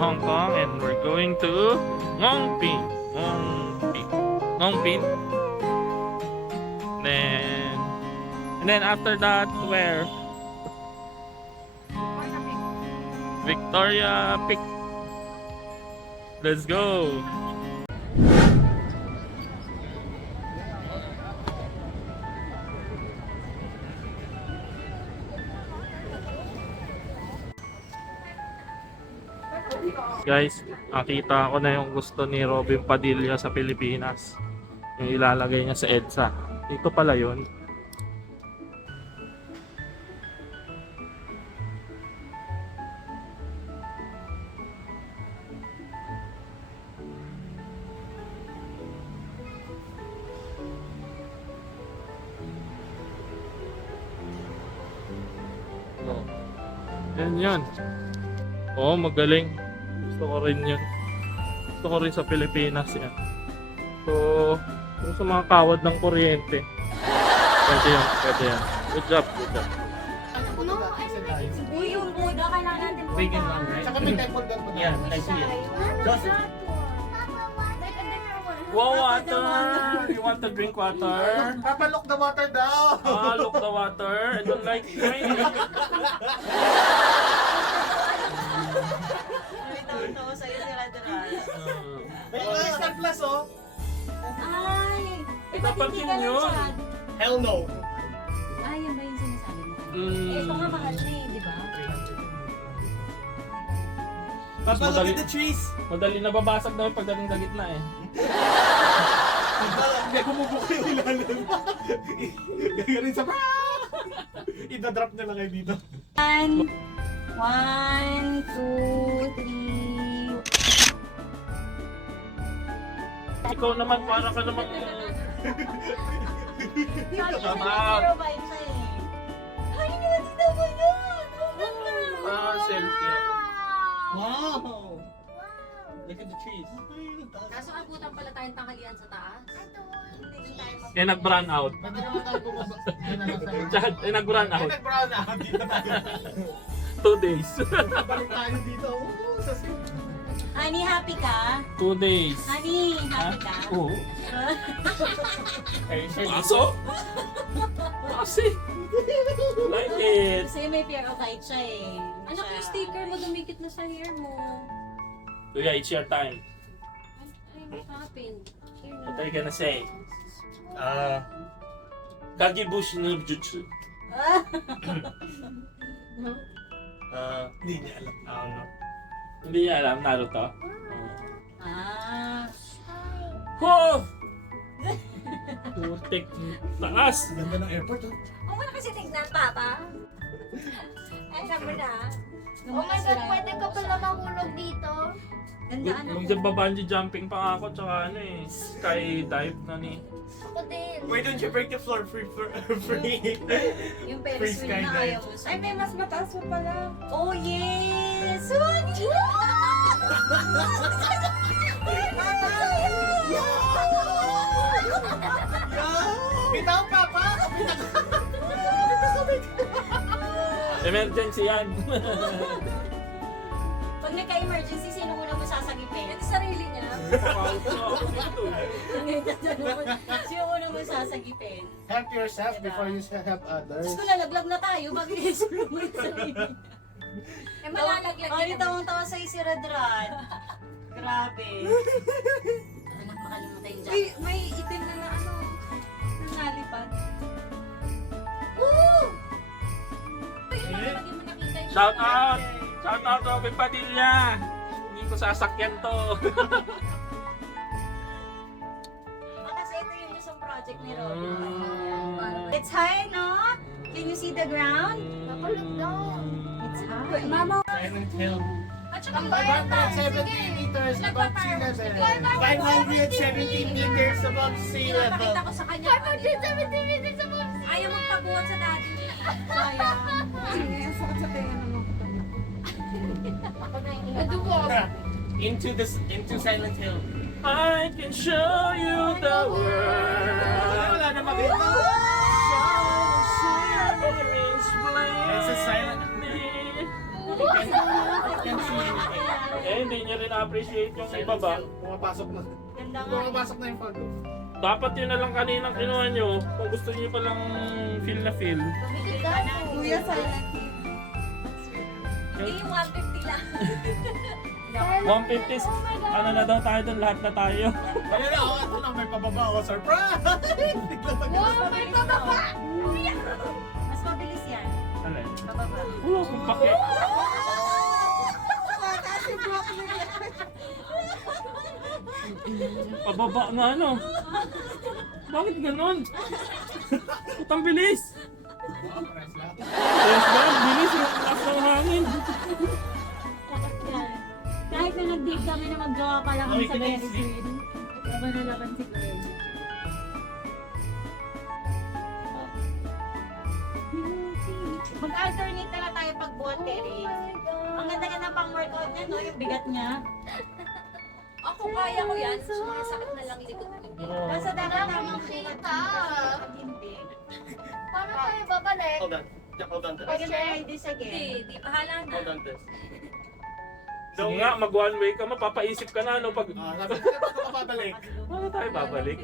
Hong Kong and we're going to Ngongping. Ngongping. And then after that, where? Victoria Peak. Let's go. Guys, nakita ko na yung gusto ni Robin Padilla sa Pilipinas. Yung ilalagay niya sa EDSA. Dito pala yun. Oh. Yan yun. Oo, magaling. Gusto ko rin yun. Gusto ko rin sa Pilipinas yan. So, kung sa mga kawad ng kuryente, pwede yan, pwede yan. Good job, good job. Uy, yung Buddha, kailangan natin punta. Vegan one, right? Saka may temple doon po. Yeah, I see it. Just Wow, water! You want to drink water? Papa, look the water daw! Ah, look the water. I don't like it. Tawa sa'yo si Radran. May Star Plus, oh! Ay! Ba't hindi ka Napansin yun. nag-chat? Hell no! Ay, yan ba yung sinasabi mo? Mm. Eh, ito nga mahal na eh, di ba? Papa, look madali- at the trees! Madali nababasag na yung pagdating sa gitna eh. Hindi, bumubuko yung ilalim. Gaganin sa... Idadrop na lang kayo dito. 1, 2, 3. Ikaw naman, para ka naman. Tama. Zero vibes siya eh. Ay, hindi natin tama yan! Oh, ganda! Ah, selfie ako. Wow! Look at the trees. Kaso abutan pala tayong tanghalian sa taas. Hindi tayo mag- Eh, nag-brown out. Pwede naman tayo bumaba. Yun na lang tayo. Chad, eh, nag-brown Ay, out. nag-brown out. Dito tayo. 2 days. Balik tayo dito. Sa Honey, happy ka? 2 days. Honey, happy ka? Oo. Ay, sure. Aso? Kasi. Like it. Kasi may fear of height siya eh. Anak, yung sticker mo dumikit na sa hair mo. Kuya, it's your time. Ay, what happened? Here na. What are you gonna say? Kagibushi no Jutsu. Hindi niya alam. Ano? Hindi niya alam, Naruto. Ah. Ho! Putik. Taas! Ganda ng airport, oh. Huwag mo na kasi tignan, Papa. Ay, sabi na. Oh my God, pwede ka pala mahulog dito. Ganda anak Nung ko. nagba-bungee jumping pa nga ako, tsaka ano eh, skydive na ni. Ako din. Why don't you break the floor free? Yung Free Ferris wheel na skydive. ayaw mo. Ay, may mas mataas pa pala. Oh yes! Honey! Bitaw, Papa! Emergency yan. Pag nagka-emergency, sino muna mo sasagipin? Ito sarili niya. Sino muna mo sasagipin? Help yourself before you help others. Diyos ko, lalaglag na tayo. Bakit isip mo yung sarili? Eh, malalaglag Ay, din naman. tawang-tawa sa'yo si Radran. Grabe. Anak, makalimutan yung Uy, jacket. may itim na ano. Nalipad. Woo! Uy, lagi mo nakita yung Shout out! Shout out Robin Padilla! Hindi ko sasakyan to. Kasi ito yung isang project ni Robin. It's high, no? Can you see the ground? Look down. It's high. Mama. Silent Hill. At saka 570 meters above sea level. 570 meters above sea level. Pinapakita ko sa kanya. 570 meters above sea. Ayaw magpabuhat sa daddy niya. Sayang. Ang sakit sa tenga naman. Ako na yung Adugo. Into Silent Hill. I can show you the world. Wala na makita. It's a silent Can't see anything. Eh, hindi niya rin appreciate yung iba ba? Pumapasok na. Ganda nga. Pumapasok na yung fog. Dapat yun na lang kaninang kinuha nyo. Kung gusto niyo palang feel na feel. Kuya, silent. Hindi yung 150 lang. 150s, ano na daw tayo doon, lahat na tayo. Ayun na, ito lang, may pababa ako. Surprise! Biglang Wow, may pababa! Mas mabilis yan. Ano eh? Pababa. Wala akong pake. Pababa na ano. Bakit ganon? Putang bilis. Yes, bakit bilis yung lakas ng hangin. Kahit na nag-date kami na mag-jowa pa lang kami sa Okay, very soon. Laban na laban si Glenn. Mag-alternate na lang tayo pag buwan, Terry. Ang ganda-ganda pang workout niya, no? Yung bigat niya. Ako kaya ko yan. Sumakit na lang likod ko. Basta dapat tamang Nakikita. pag hindi. Paano tayo babalik? Hold on. Hold on, Pag try this again. Hindi, bahala na. Hold on, Tess. Sige nga, mag one way ka, mapapaisip ka na ano pag... Sabi ko, ba't ka mababalik? Paano tayo babalik?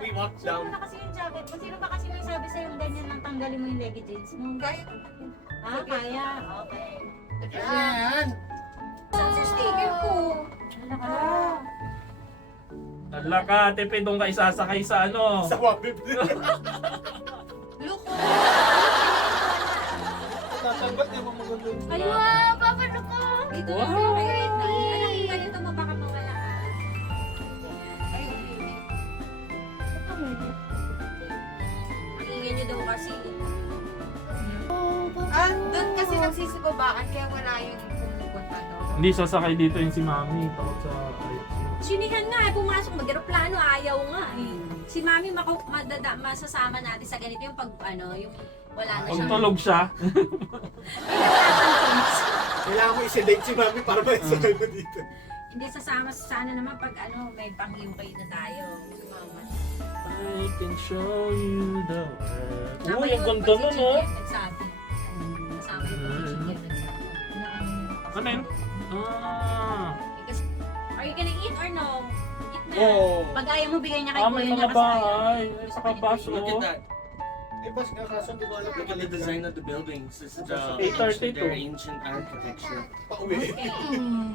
We walk Sino down. na kasi yung jacket mo? Sino ba kasi nagsabi sa'yo yung ganyan lang tanggalin mo yung leggy jeans mo? Kaya. Ah, kaya. Okay. Yan! Saan sa sticker ko? Ah. Ala ka, tipid doon ka isasakay sa ano. Sa 150. Look. Tatanggot niya mga magandang. Ay, wow! Papano ko? Dito Wow. na sa favorite na. Alam mo, ganito mo baka mawala. Ay, ang ingay niyo daw kasi. Doon kasi nagsisibabaan kaya wala yung pumupunta doon. Hindi sasakay dito yung si Mami. Takot sa... Sinihan nga eh, pumasok mag-aeroplano, ayaw nga eh. Si Mami masasama natin sa ganito yung pag ano, yung wala na Pag siya. tulog siya. Kailangan mo i-sedate si Mami para ma-isakay mo dito. Hindi sasama sana naman pag ano, may pang-iukay na tayo. Sumama. I can show you the world. Tama Uy, yun, ang ganda pag si nun, oh. Chicken nagsabi. Kasama yung pag si Chicken nagsabi. Ano yun? Ah. Because, are you gonna eat or no? Eat na. Oh. Pag ayaw mo, bigay niya kay Ah, kuya may niya mga kasi ayaw. bahay. Saka baso. Look at that. Eh, boss, nga kaso, di ba alam Look at the design of the buildings. This is 832. their ancient architecture. Pauwi.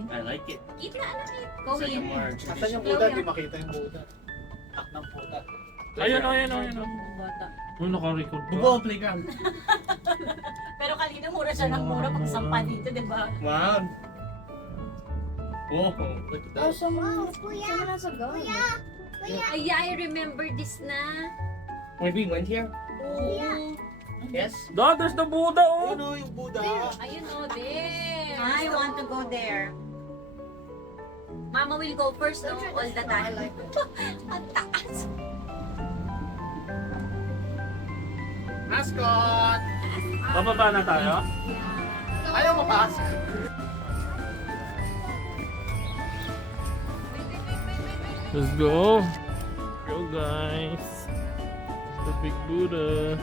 I like it. Eat na, anak, eat. Go It's like a in. more Asan yung traditional. Buddha? Di makita yung Buddha. Tak ng puta. Ayun, ayun, ayun. Bata. Uy, naka-record ka. Bubo playground. Pero kanina mura siya ng mura pag sampa dito, di ba? Wow. Whoa, look at that. Ay, I remember this na. When we went here, Oo. yes. Dad, there's the Buddha, oh. Ayun o, yung Buddha. Ayun o, there. I want to go there. Mama will go first, no? All the time. Ang taas. Mascot! Bababa na tayo? Ayaw mo pass. Let's go. Go, guys. The big Buddha.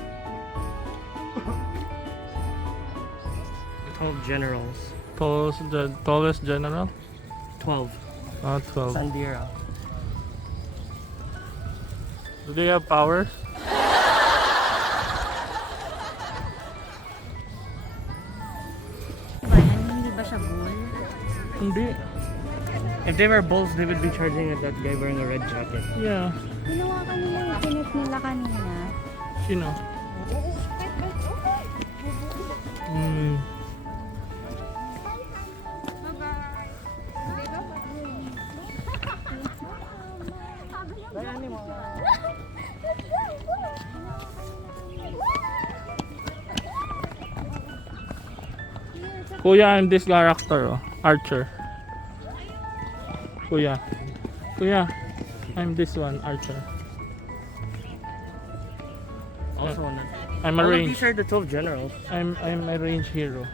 12 generals. Tallest general? 12. Ah, 12. Sandira. Do they have powers? Hindi ba siya bull? Hindi. If they were bulls, they would be charging at that guy wearing a red jacket. Yeah. Ginawa kanila yung pinit nila kanina. Sino? Hmm. Kuya, I'm this character, oh. Archer. Kuya. Kuya, I'm this one, Archer. Also, on it. I'm a All of range. these are the 12 generals. I'm a range hero.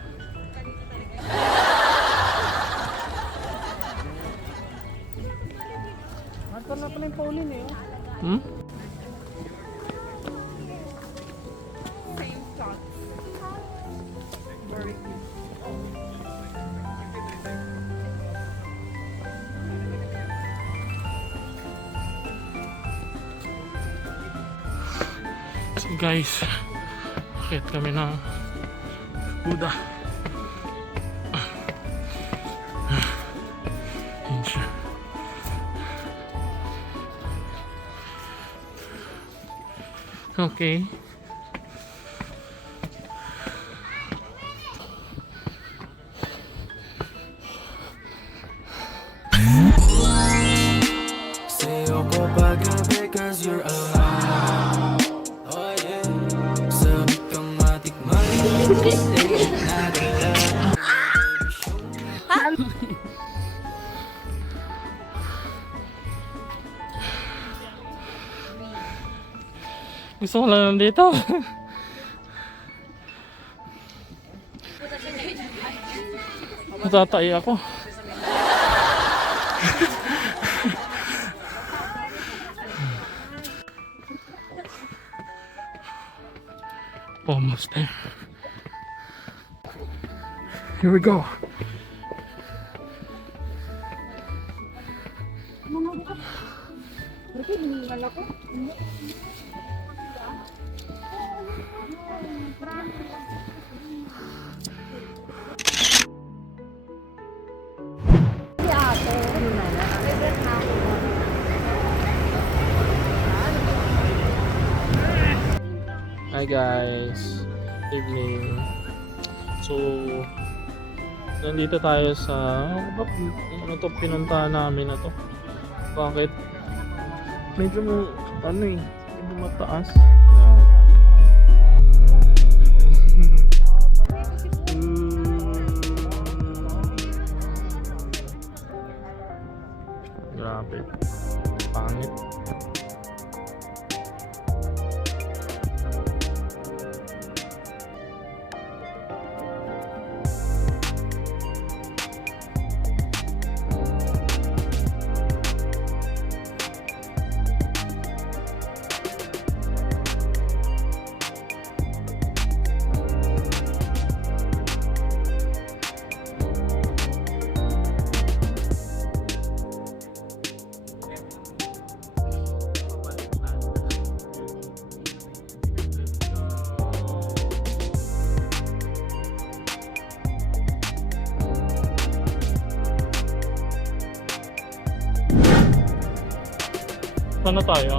Hmm? Guys, akit kami ng Buddha. Yun siya. Okay. Sa'yo ko pagabi cause you're alive. Oh yeah. Sabi kang matikman nagala. Gusto ko lang nandito. Matatay ako. Almost there. Here we go. Hi guys, evening. So, nandito tayo sa ano to, pinuntahan namin na to. Bakit? Medyo medyo mataas. Grabe. Pangit. Saan na tayo?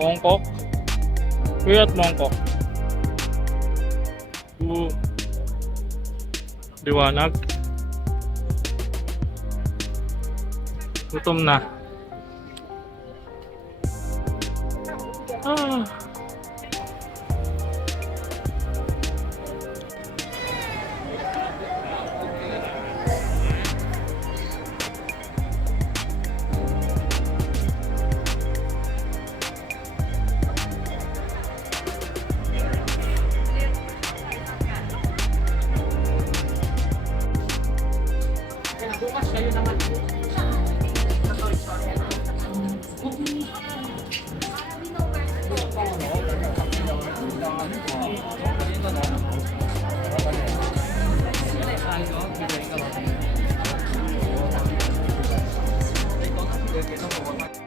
Mongkok? We're at Mongkok. Liwanag. Gutom na. Ah. Ito po.